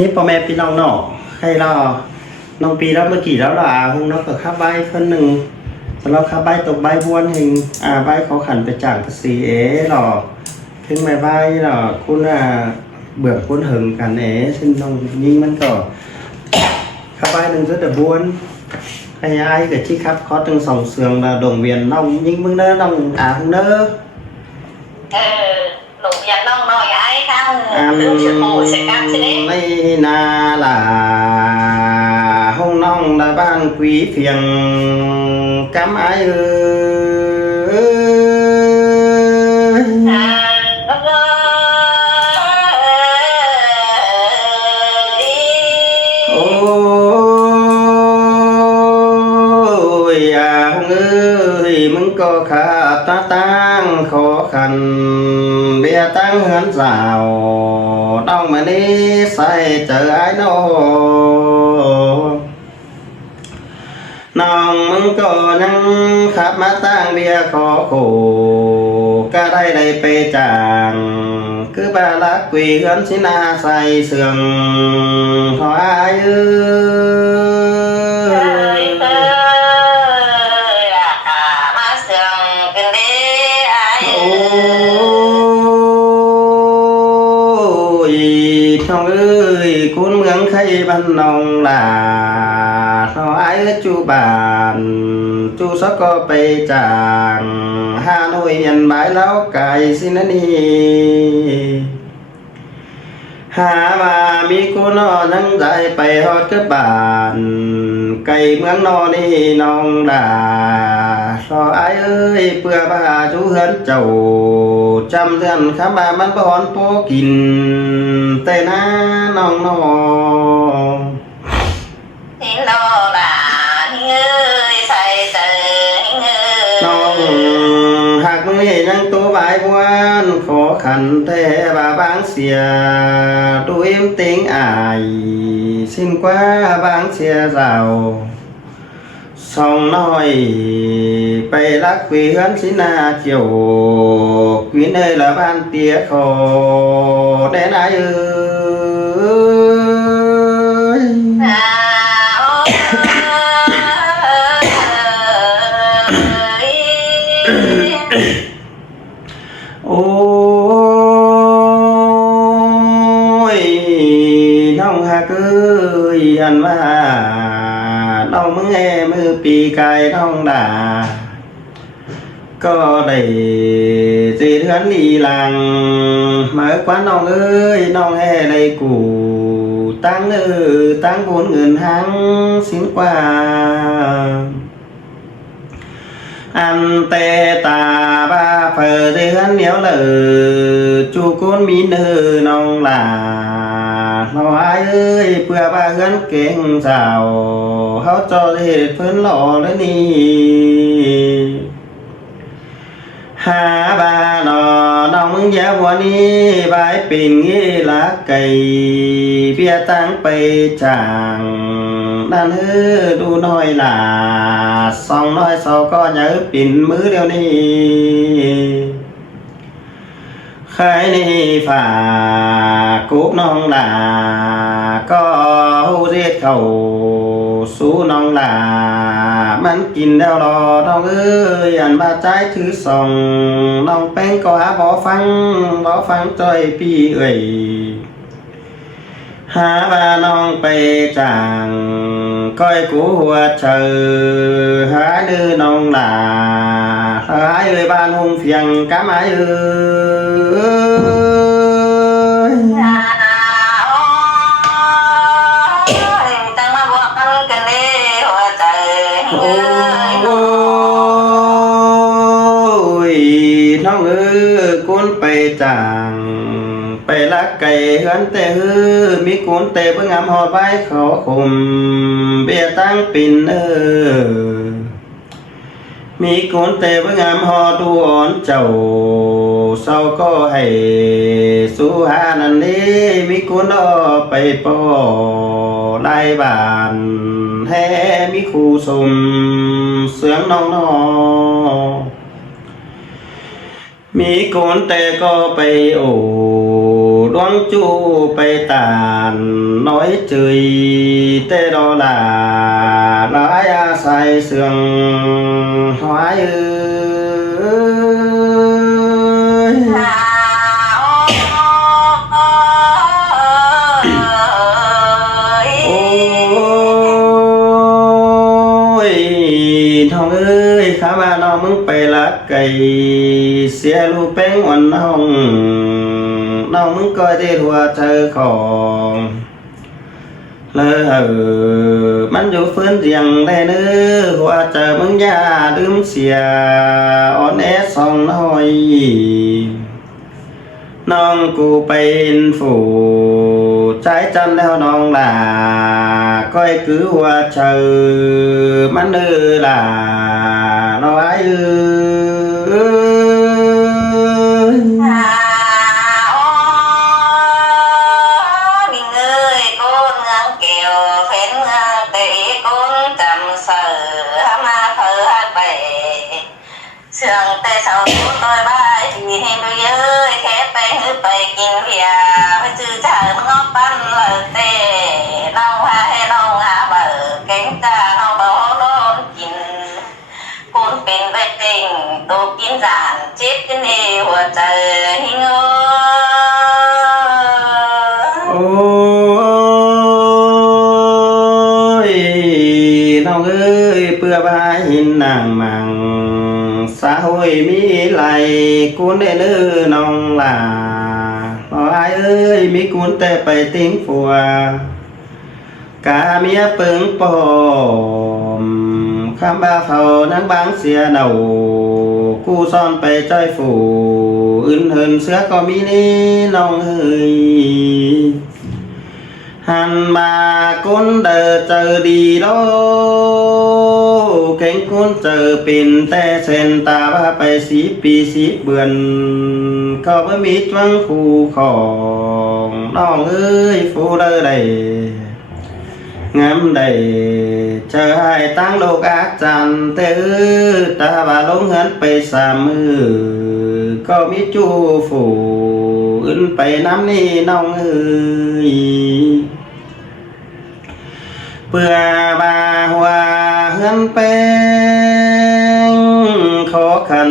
นี่พ่อแม่พี่น้องเนาะให้เราน้องปีแล้วเมื่อกี้แล้วล่ะหงเนาะก็ค่าใบคนหนึ่งสำหรับค่าใบตกใบบ้วนเฮงใบเขาขันไปจากภาษีหรอถึงใบหรอคุณเบื่อคุณหึงกันซึ่งน้องยิงมันก็ค่าใบหนึ่งจะเดือบ้วนให้ไอ้เกิดที่ครับเขาตึงสองเสืองlà đồng viên nông nhưngมึงđó nông không nơ đồng viên nông nói ai không đứng sự hồ sẽ cam sẽ đấy đây là hông nông là ban quý phiền cắm aiมึงก็ขาดตาตั้งขอขันเบียตั้งเหือนสาวต้องมานี้ใส่เจอไอ้น้องมึงก็ยังขับมาตั้งเบียขอขู่ก็ได้ไปจางคือบาลักquyเหือนสินาใส่เสื่องขอไอ้น้องเอ้ยคุณเมืองไข่บ้านน้องล่ะเขาไอ้จูบานจูสก็ไปจางฮาโนยยันบายแล้วไก่สินะนี่หาว่ามีกูนอนั่งใจไปฮอดกับบ้านไก่เมืองนอนี่น้องด่าขอไอ้เอ้ยเพื่อบ้าจูเฮือนเจ้าจำเดือนข้าบ้ามันบ่อนโปกินแต่น้าน้องนี่น้องด่าเฮ้ยใส่เตอเฮ้ยน้องหากมือยังตัวบายวันขอขันแต่บ่าบางเสียดูเอ็มติงอายสิ้นกว่าบางเสียเจ้าสองน้อยไปรักquyเฮือนสินาเจียวquy nơi là ban tía khổ đến ai ơi ôiน้องหากอันว่าน้องมึงมือปีกายน้องด่าก็ได้จีเทือนลีลังเมื่อกว่าน้องเอ้ยน้องเลยกูตั้งตั้งบุญเงินหังสิ้นกว่าอันเตตาบ้าเผอเทือนเหนียวจูกุนมีน้องล่ะน้อยเอ้ยเพื่อบ้าเฮือนเก่งเจ้าเขาจอเหตุเพิ่นหล่อเลยนี่หาบาหนอน้องมึงอย่าวันนี้บายปิ่นงี้ละไก่เพียตั้งไปจางนั่นดูน้อยล่ะสองน้อยสองก็อย่าปิ่นมือเดียวนี้ใครนี่ฝากกุ๊กน้องล่ะก็หูเรียกเขาสู้น้องล่ะมันกินแล้วรอน้องเอ้ยอันบาใจถือส่องน้องแป้งก็หาบ่ฟังจ้อยพี่เอ้ยหาว่าน้องไปจางก้อยกูหัวเชอหาดื้อน้องล่ะหาเอ้ยบ้านหงเฟียงกะมาเอ้ยตั้งมาบอกกันเลยหัวใจโอ้ยน้องเอ้ยคุณไปจางไปลักไก่เฮือนแต่มีกุนแต่เพิ่งงามหอดไว้ขอคมเบียตั้งปิ่นมีกุนแต่เพิ่งงามหอดดูอ่อนเจ้าเศร้าก็ให้สู้หานันนี้มีกุนอไปปอไล่บานแห่มีคู่สมเสียงน้องมีกุนแต่ก็ไปโอ đoán chu bay tàn nói chơi tê đó là nói sai sương hoái ơi thong ơi khá ba nó mừng bay lá cây xe lu bén ngoằn hồng nó mừng coi thế thua chơi còn lỡ bắn vô phơn riêng đây nữa hoa chờ mừng nhà đếm xìa on é xong nói non cụ bên phủ trái chân theo non là coi cứ hoa chờ bắn ư là nó ái sương tê sau tôi bay thì hình đôi ơi khép bay hư bay kinh vía với chữ trả ngóp ban lời tê nông ha hay nông hạ bờ cánh ta nông bờ đôn kín cún pin với tình tô kín giản chết cái nề của trời hình ơi nông ơi bữa bay hình nàng màng xã hội mỹ lại cuốn đệ nữ nông là ai ơi mỹ cuốn tê bày tiếng phùa cả mía bứng bồm khám ba phao nắng báng xìa đầu cu son bày chơi phủ ưn hơn sữa có mỹ ni nông ơi hàn mà cuốn đờ chờ đi đó cánh cuốn chờ pin te sen ta ba bay xí pi xí bươn có với mỹ choáng khu khòng đong ơi phu đơ đầy ngắm đầy chờ hai tăng lô ác tràn tê ư ta bà lông hấn bay xa mư có mỹ chu phủ ưn bay năm ni nong ơi bữa bà hoa hân bén khó khăn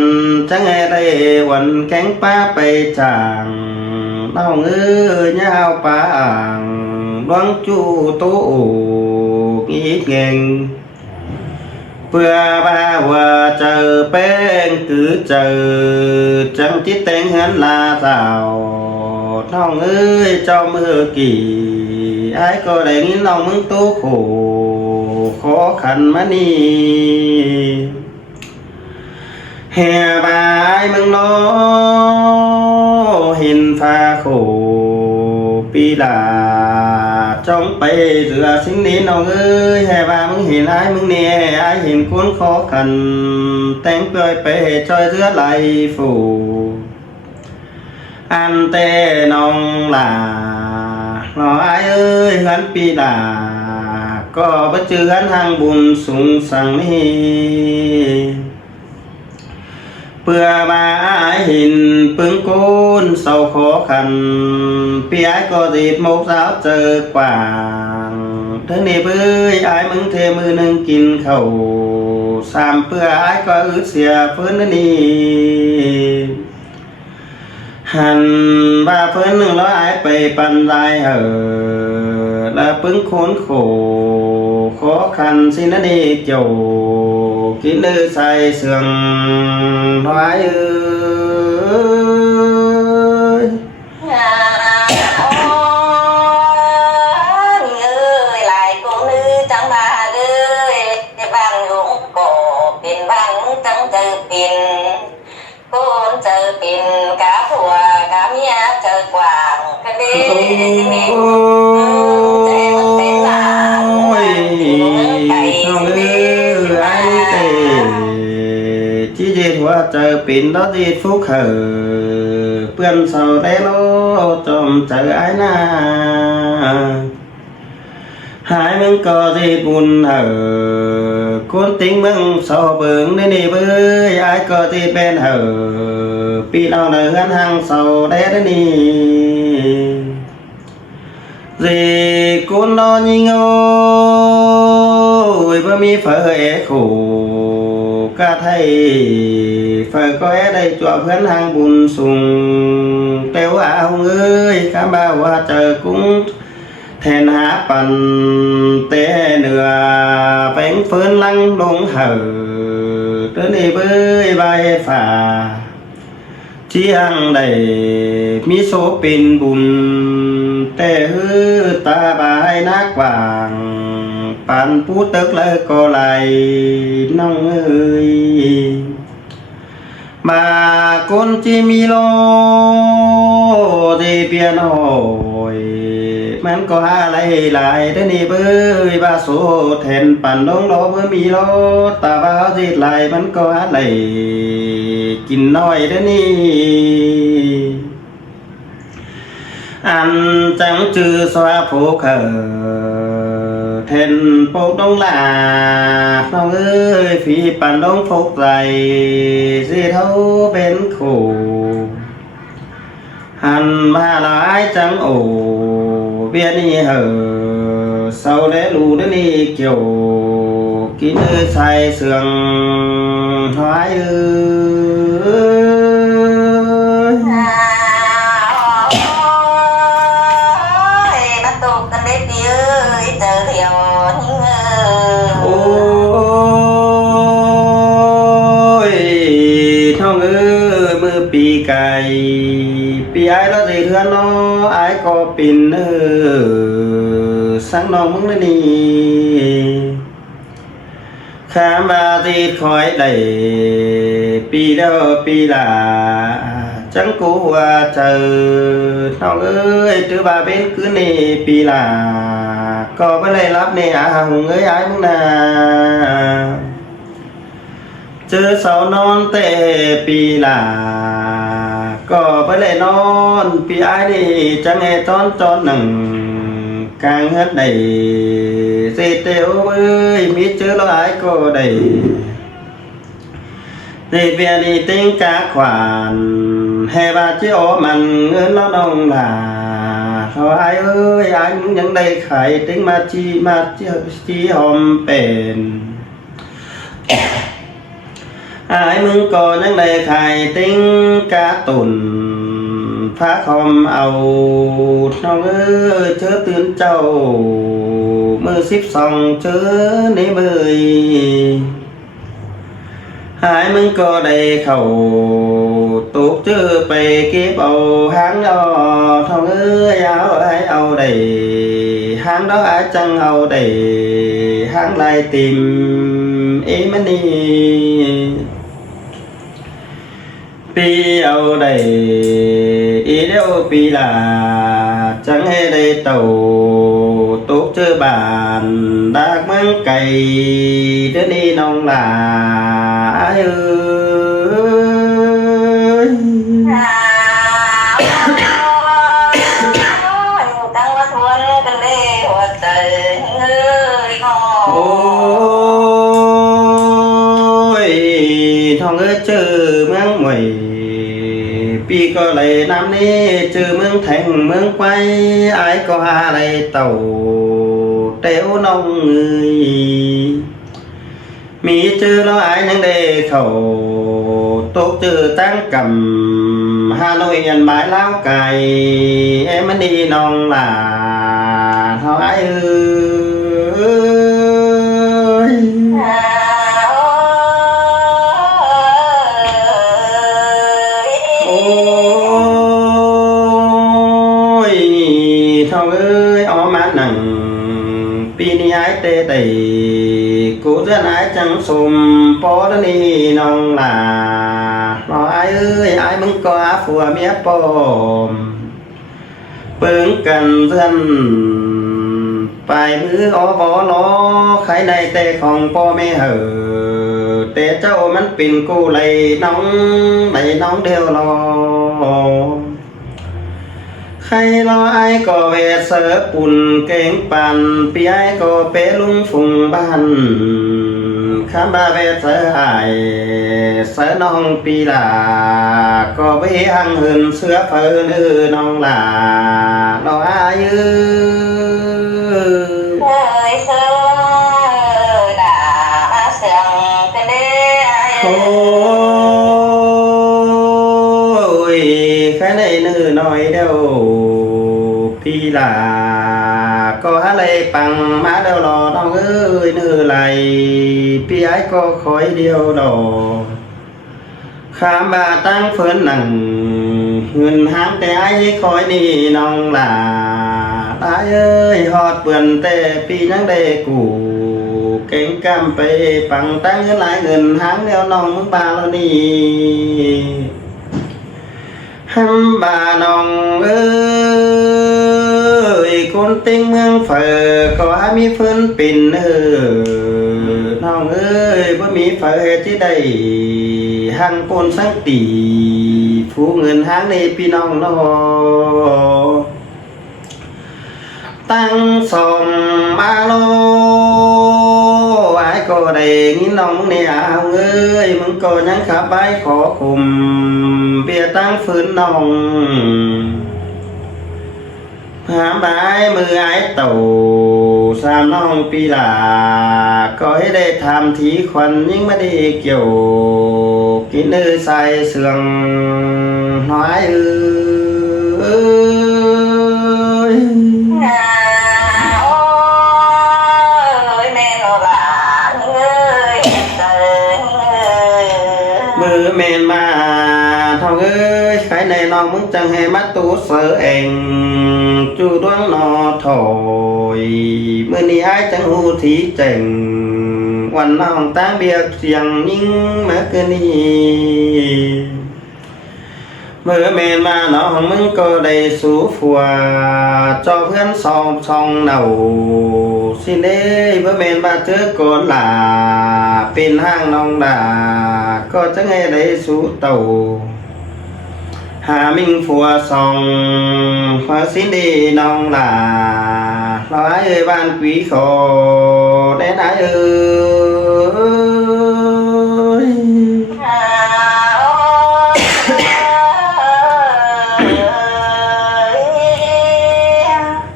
chẳng nghe đây quần cánh pa bay chàng đau ngư nhau bảng đoán chu tố nghĩ nghèn bữa bà hoa chờ bén cứ chờ chẳng chỉ tên hắn là rào đau ơi cho mưa kỳ ai có để nghĩ lòng mừng tố khổ khó khăn mà ni hè bà ai mừng nó hình pha khổ pi là trong bay rửa sinh đến lòng ơi hè bà mừng hình ai mừng nè ai hình cuốn khó khăn tên cười bê chơi rửa lại phủ an tê nông là nó ai ơi hắn pi là có bất chư hắn hàng buồn sung sang ni bữa mà ai hình bưng côn sau khó khăn pi ai có dịp một giáo chờ quảng thế này với ai mừng thêm mưa nâng kín khẩu xàm bữa ai có ướt xìa phơn đi hàn ba phơn nương nói ai bày bàn dài hở là bứng khốn khổ khó khăn xin nó đi chầu kín nữ say sương nói ơi lại cô nữ chẳng ba ơi cái bàn dụng cổ pin bàn chẳng chờ pin côn chờ pin cá thùa cá mía chờ quảng cái đi chờ pin đó đi phúc hở bươn sầu đế lô trộm chờ ai na hai mừng có gì buồn hở cuốn tính mừng sầu bướng đến đi với ai có gì bên hở pi nào đời gắn hàng sầu đế đến đi gì cuốn nó như ngôi bơ mi phở ế khổ ca thầy phở có ế đây chùa phấn hàng bùn sùng têu hồng ơi ca ba hoa chờ cũng thèn há phần tế nửa bánh phơn lăng đông hở tới đi với vai phà chỉ hằng đầy mi số pin bùn tê hư ta bài nát vàng pan phú tức lỡ co lại nông ơi mà con chi mi lô thì biển hồiมันก็หาอะไรหลายเด้อนี่เบ้ยว่าโสแทนปั่นน้องรอเมื่อมีรอตาบ้าสิหลายมันก็หาอะไรกินน้อยเด้อนี่อันจังจือสวาโผเขอแทนโปกน้องลาน้องเอ้ยฝีปั่นน้องพกใจสิเท่าเป็นขู่หันมาหลายจังโอbiết đi hở sau lễ lù đến đi kiểu kín say sườn thoái bắt tục cần đến đi ơi chờ hiểu những ôi thong ơi mưa pì cày pì ai đó gì thương nó ai có pin sáng non muốn lên đi khám ba thì khỏi đầy pi đâu pi là chẳng cố chờ thong ơi từ ba bên cứ nè pi là có bên này lắp nè hùng ơi ai muốn nà chưa sau non tệ pi là có bên này non pi ai đi chẳng nghe tròn nằng càng hết đầy dây tiêu ơi biết chứ lo ai có đầy để về đi tính cả khoản hè ba chứ ổ mặn ngưỡng nó đông là thôi ai ơi anh những đây khải tính mà chi hòm bền ai mừng có những đây khải tính cả tuần phá khom aoน้องเอ้ยเchớตื่นเจ้ามือ12เchớในเบยหายมึงก็ได้เข้าตุกเจอไปเก็บเอาหางดอทองเอ้ยเอาให้เอาได้หางđó ai chẳngเอาได้หางlại tìmมันนี่pi ao đầy ý đâu pi là chẳng hề đây tàu tốt chơi bàn đạc mang cày đứa đi nông là ai ơi ôi thằng ơi chờ mang mày pi có lại năm ní trừ mương thành mương quay ai có hà lại tàu téo nông người mi trừ nó ai những đề khẩu tốt trừ tăng cầm Hà Nội nhận bãi lao cài em mới đi nông là thôi ai ơi thằng ơi ó má nằng pin ái tê tẩy cố dân ái chẳng xùm bó đó đi nông là nó ai ơi ai mừng có á phùa mía bồm bướng cần dân bài mứ ó bó nó khái này tê không bó mê hở tê cháu mắt pin cô lấy nóng đều lo hay lo ai có về sở bùn kênh bàn pi ai có bé lung phùng bàn khám ba về sở hải sở nong pi là có bé hăng hơn sữa phơ nữ nong là lo ai ơi พี่ลาก็อะไรปังมาเดียวรอน้องเอ้ยเนื้อไหลพี่ไอ้ก็คอยเดียวดอกข้ามบาตั้งเฟินหนังเงินหางแต่ไอ้คอยนี่น้องลาตายเอ้ยฮอดเปื่อนแต่ปียังได้กูเก่งกำไปปังตั้งเงินหลายเงินหางเดียวน้องมึงบาแล้วนี่ฮัมบาน้องเอ้ยคนเต็งเมืองเฝอก็ให้มีเฟินปิ่นน้องเอ้ยบ่มีเฝอที่ได้หังปนสังตีผู้เงินหางในพี่น้องน้อตั้งสมมาโลไอ้ก็ได้ยินน้องเนี่ยเอาเอ้ยมึงก็ยังขับไปขอคุมเบียตั้งฝืนน้องหาบายมือไอ้เต่าสามน้องปีลาก็ให้ได้ทำทีควันยิ่งไม่ได้เกี่ยวกินเนื้อใส่เสื่องน้อยเอ้ยมือเมนมาทองเอ้ยใครในน้องมึงจังให้มัดตูเสือเองจูดวงนอถอยมือนี้ไอ้จังหูทีเจ๋งวันน้องตั้งเบียกเสียงยิ่งมาเกินนี้มือเมนมาน้องมึงก็ได้สู้ฝัวจอเพื่อนซองเนาสิเด้มือเมนมาเจอก่อนลาเป็นห้างน้องดาก็จะไงได้สู้เต่าหามิ่งฝัวซองฟ้าสินดีน้องลาร้อยเอ้ยบ้านquýขอได้ไหนเอ้ย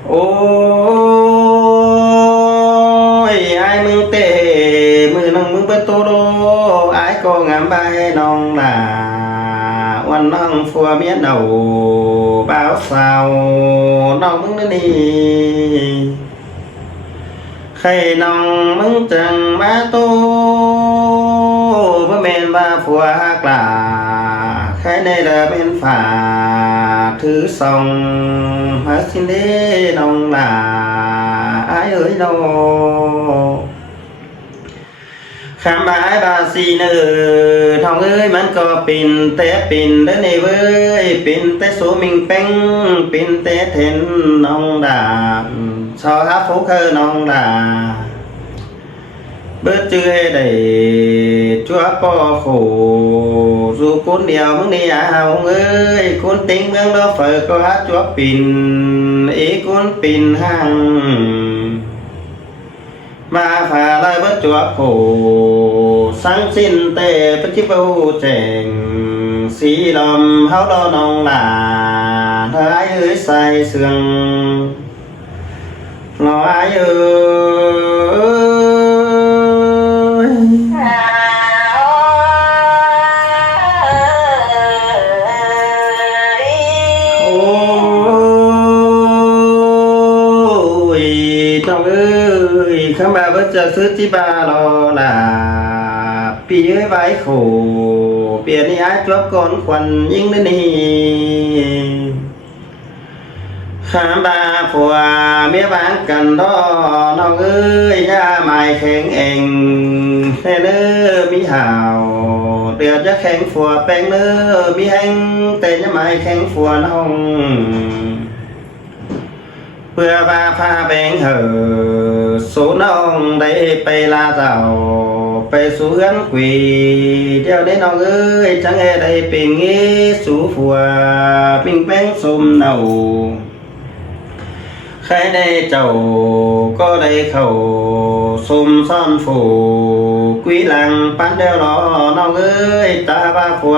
โอ้ยไอ้มึงเตะมือน้องมึงเป็นโตโดไอ้ก็งามใบน้องลาวันน้องฟัวเมียเดาบ่าวสาวน้องมึงนั่นนี่ใครน้องมึงจังมาโตเพื่อเมนว่าฟัวหักลาใครในเดอเป็นฝาถือซองฮัสินเดน้องลาไอ้เอ้ยน้องคำบายบาสีเนื้อทองเอ้ยมันก็ปิ่นแต่ปิ่นเด้อนี่เว้ยปิ่นแต่สูมิงเป้งปิ่นแต่เทนน้องดาชอฮับฟุกเฮอน้องดาเบิดชื่อให้ได้จัวปอโขสู่คนเดียวมึงนี่เอาเอ้ยคนติงเมืองเราเฝอก็ฮับจัวปิ่นอีคนปิ่นห้างมาฝ่าลายวัดจัวโผสังสิ้นเตปจิปูแจงสีลมเฮาดอนองลาเธอไอ้เอ้ยใส่เสื่องรอไอ้เอ้ยโอ้ยต้องเอ้ยข้ามาเพื่อจะซื้อที่บาลอลาปีเอ้ยไว้โขเปลี่ยนย้ายจบก่อนควันยิ่งนั่นนี่ข้าบาผัวเมียบางกันดอน้องเอ้ยย่าไม้แข็งเองแน่เน้อมีห่าวเดือดจะแข็งฝัวแป้งเน้อมีแห้งแต่จะไม้แข็งฝัวน้องเพื่อว่าพาแบงเหอสูน้องได้ไปลาเจ้าไปสู่เฮือนกุยเดี๋ยวได้น้องเอ้ยจังได้เป็นงี้สู่ผัวปิ้งแป้งสมเนาใครได้เจ้าก็ได้เข้าสมซ่อนฝูกุยหลังปันเดียวรอน้องเอ้ยตาบ้าผัว